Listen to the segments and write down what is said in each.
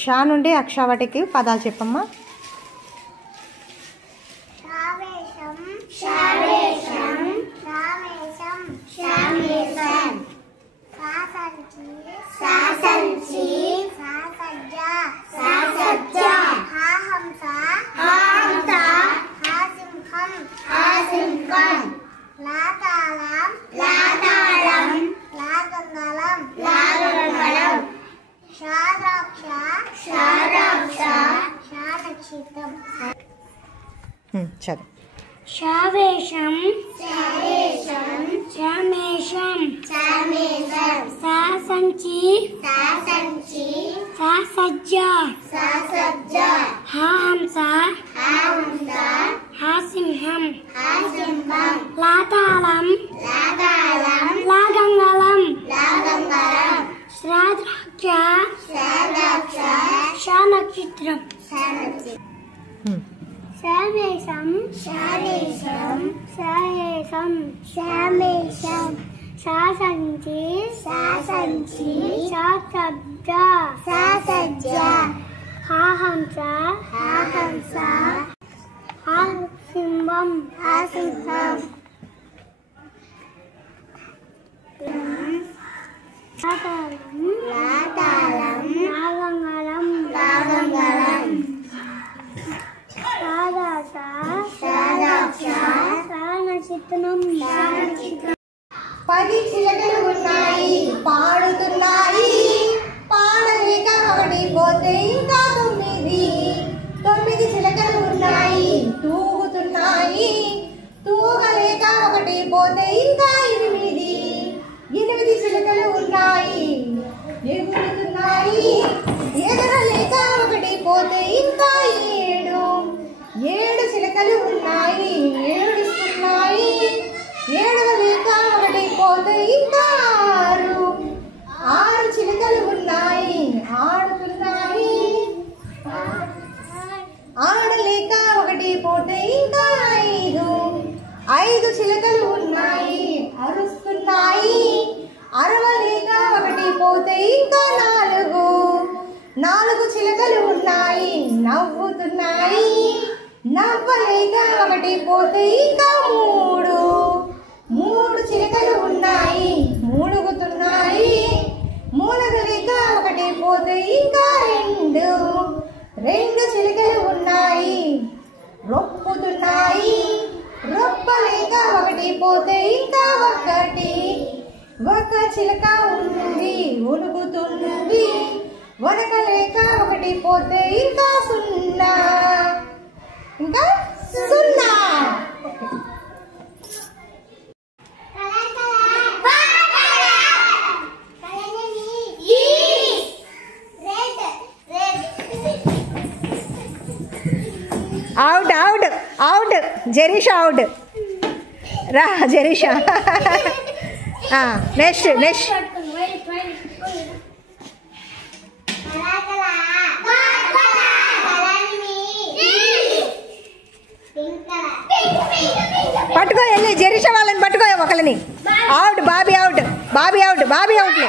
షా నుండి అక్షావటికి పదాలు చెప్పమ్మా. చదువు. శావేశం శావేశం శామేశం శామేశం సాసంచి సాసంచి సాసజ్జ సాసజ్జ హాహంస హాహంస హాసింహం హాసింహం లాతాళం లాతాళం లాగంగళం లాగంగళం శ్రాద్రాక్ష శ్రాద్రాక్ష శానక్షత్రం శానక్షత్రం. శావేశం శావేశం శాయేశం శామేశం శాసంచి శాసంచి శాసజ్జ శాసజ్జ హాహంస హాహంస హాసింహం హాసింహం లాతాళం లాతాళం లాగంగళం లాగంగళం 10 చిలకలు ఉన్నాయి, పాడుతున్నాయి. పాడలేక ఒకటి పోతే ఇంకా 9 చిలకలు ఉన్నాయి, తూగుతున్నాయి. తూగలేక ఒకటి పోతే ఇంకా 8 చిలకలు ఉన్నాయి, ఎగురుతున్నాయి. ఎగరలేక ఒకటి పోతే ఇంకా 7 చిలకలు ఉన్నాయి, ఏడుస్తున్నాయి. ఏడవలేక ఒకటి పోతే ఇంకా 6 చిలకలు ఉన్నాయి, ఆడుతున్నాయి. ఆడలేక ఒకటి పోతే ఇంకా 5 చిలకలు ఉన్నాయి, అరుస్తున్నాయి. అరవలేక ఒకటి పోతే ఇంకా 4 చిలకలు ఉన్నాయి, నవ్వుతున్నాయి. నవ్వలేక ఒకటి పోతే ఇంకా 3 చిలకలు ఉన్నాయి, మూలుగుతున్నాయి. మూలగలేక ఒకటి పోతే ఇంకా 2 చిలకలు ఉన్నాయి, రొప్పుతున్నాయి. రొప్పలేక ఒకటి పోతే ఇంకా 1 చిలక ఉంది, ఉలుగుతుంది. వనకలేక ఒకటి పోతే ఇంకా 0. ఇంకా 0. Out out out Jerisha out. రా జెరీషా. నెక్స్ట్ నెక్స్ట్ పట్టుకో, వెళ్ళి జెరీషా వాళ్ళని పట్టుకో ఒకళ్ళని. Out Bobby out, Bobby out, Bobby అవుట్లే.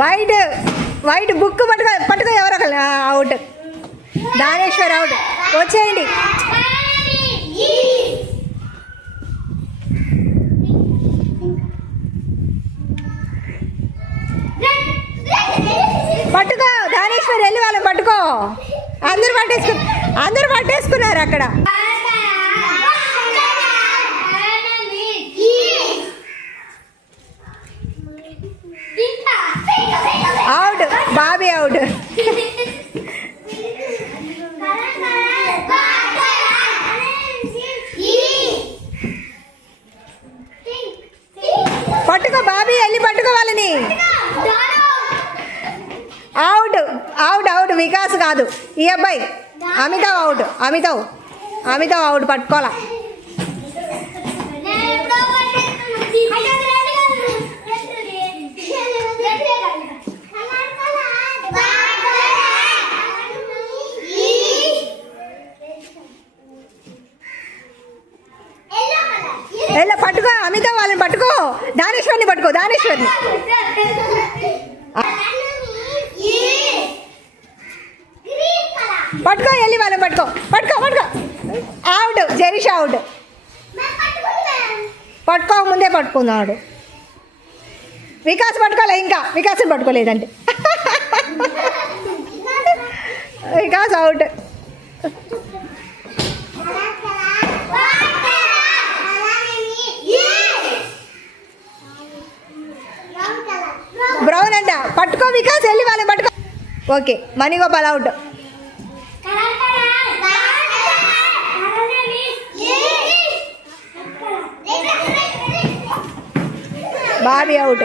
వైట్ వైట్ బుక్ పట్టుకో, పట్టుకో ఎవరో ఒకళ్ళు. అవుట్. దానేశ్వర్ అవుట్. వచ్చేయండి. పట్టుకో దానేశ్వర్, వెళ్ళి వాళ్ళని పట్టుకో. అందరూ పట్టేసుకున్నారు అక్కడ. Out Bobby out. పట్టుకో బాబీ, వెళ్ళి పట్టుకో వాళ్ళని. Out out out. వికాస్ కాదు ఈ అబ్బాయి. అమితావ్ అవుట్. అమితావ్ అవుట్. పట్టుకోవాలా. ఎలా పట్టుకో అమిత వాళ్ళని పట్టుకో దానేశ్వర్ని పట్టుకో దానేశ్వర్ని పట్టుకో వెళ్ళి వాళ్ళని పట్టుకో పట్టుకో పట్టుకో అవుట్ జరీష్ అవుట్ పట్టుకో ముందే పట్టుకున్నాడు వికాస్ పట్టుకోలే ఇంకా వికాస్ని పట్టుకోలేదంటే వికాస్ అవుట్ బ్రౌన్ అంట పట్టుకో వికాస్ వెళ్ళి వాళ్ళని పట్టుకో okay Manigopal out Bobby out